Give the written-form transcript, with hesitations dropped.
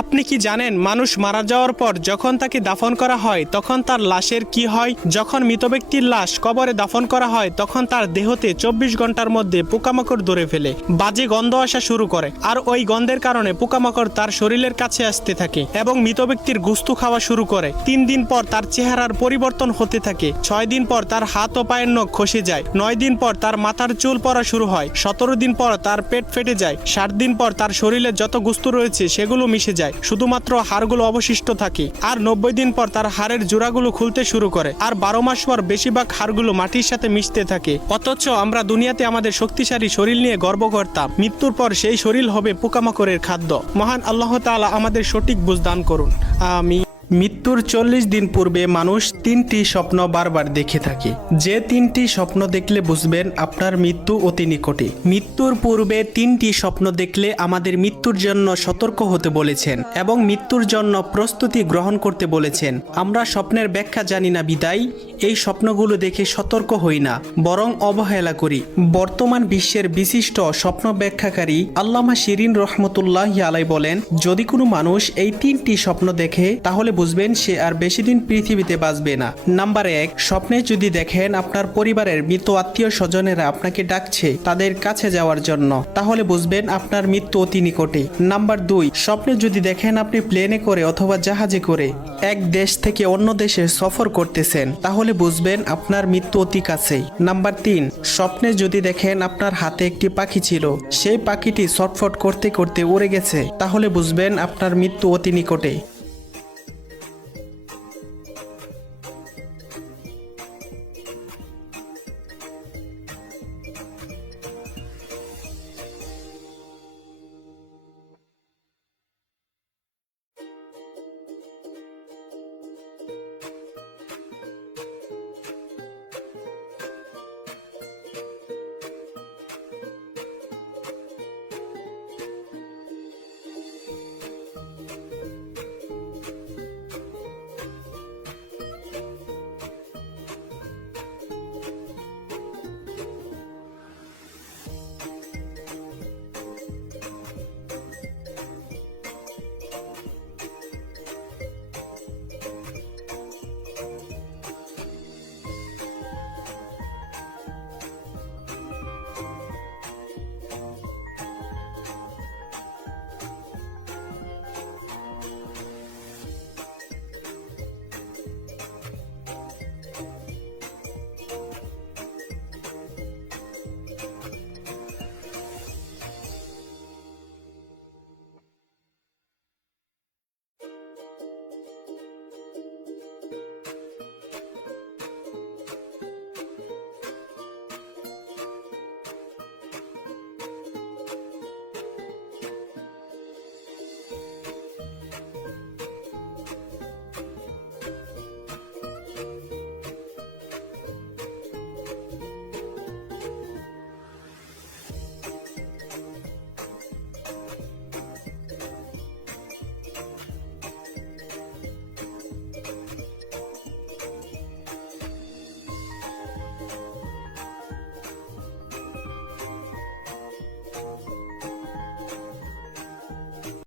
আপনি কি জানেন মানুষ মারা যাওয়ার পর যখন তাকে দাফন করা হয় তখন তার লাশের কি হয়? যখন মৃত ব্যক্তির লাশ কবরে দাফন করা হয় তখন তার দেহতে 24 ঘন্টার মধ্যে পোকামাকড় ধরে ফেলে, বাজে গন্ধ আসা শুরু করে। আর ওই গন্ধের কারণে পোকামাকড় তার শরীরের কাছে আসতে থাকে এবং মৃত ব্যক্তির গুস্তু খাওয়া শুরু করে। 3 দিন পর তার চেহারার পরিবর্তন হতে থাকে। 6 দিন পর তার হাত ও পায়ের নখ খসে যায়। 9 দিন পর তার মাথার চুল পড়া শুরু হয়। 17 দিন পর তার পেট ফেটে যায়। 60 দিন পর তার শরীরে যত গুস্তু রয়েছে সেগুলো মিশে যায়, শুধুমাত্র হাড়গুলো অবশিষ্ট থাকে। আর 90 দিন পর তার হাড়ের জোড়াগুলো খুলতে শুরু করে। আর 12 মাস পর বেশিরভাগ হাড়গুলো মাটির সাথে মিশতে থাকে। অথচ আমরা দুনিয়াতে আমাদের শক্তিশালী শরীর নিয়ে গর্ব করতাম। মৃত্যুর পর সেই শরীর হবে পোকামাকড়ের খাদ্য। মহান আল্লাহ তাআলা আমাদের সঠিক বুঝ দান করুন, আমিন। মৃত্যুর 40 দিন পূর্বে মানুষ 3টি স্বপ্ন বারবার দেখে থাকে। যে 3টি স্বপ্ন দেখলে বুঝবেন আপনার মৃত্যু অতি নিকটে। মৃত্যুর পূর্বে 3টি স্বপ্ন দেখলে আমাদের মৃত্যুর জন্য সতর্ক হতে বলেছেন এবং মৃত্যুর জন্য প্রস্তুতি গ্রহণ করতে বলেছেন। আমরা স্বপ্নের ব্যাখ্যা জানি না বিদায় এই স্বপ্নগুলো দেখে সতর্ক হই না, বরং অবহেলা করি। বর্তমান বিশ্বের বিশিষ্ট স্বপ্ন ব্যাখ্যাকারী আল্লামা শিরিন রহমতুল্লাহি আলাই বলেন, যদি কোনো মানুষ এই 3টি স্বপ্ন দেখে তাহলে বুঝবেন সে আর বেশি দিন পৃথিবীতে বাঁচবে না। নাম্বার 1, স্বপ্নে যদি দেখেন আপনার পরিবারের মৃত আত্মীয় স্বজনেরা আপনাকে ডাকছে তাদের কাছে যাওয়ার জন্য, তাহলে বুঝবেন আপনার মৃত্যু অতি নিকটে। নাম্বার 2, স্বপ্নে যদি দেখেন আপনি প্লেনে করে অথবা জাহাজে করে এক দেশ থেকে অন্য দেশে সফর করতেছেন, তাহলে বুঝবেন আপনার মৃত্যু অতি কাছেই। নাম্বার 3, স্বপ্নে যদি দেখেন আপনার হাতে একটি পাখি ছিল, সেই পাখিটি ছটফট করতে করতে উড়ে গেছে, তাহলে বুঝবেন আপনার মৃত্যু অতি নিকটে।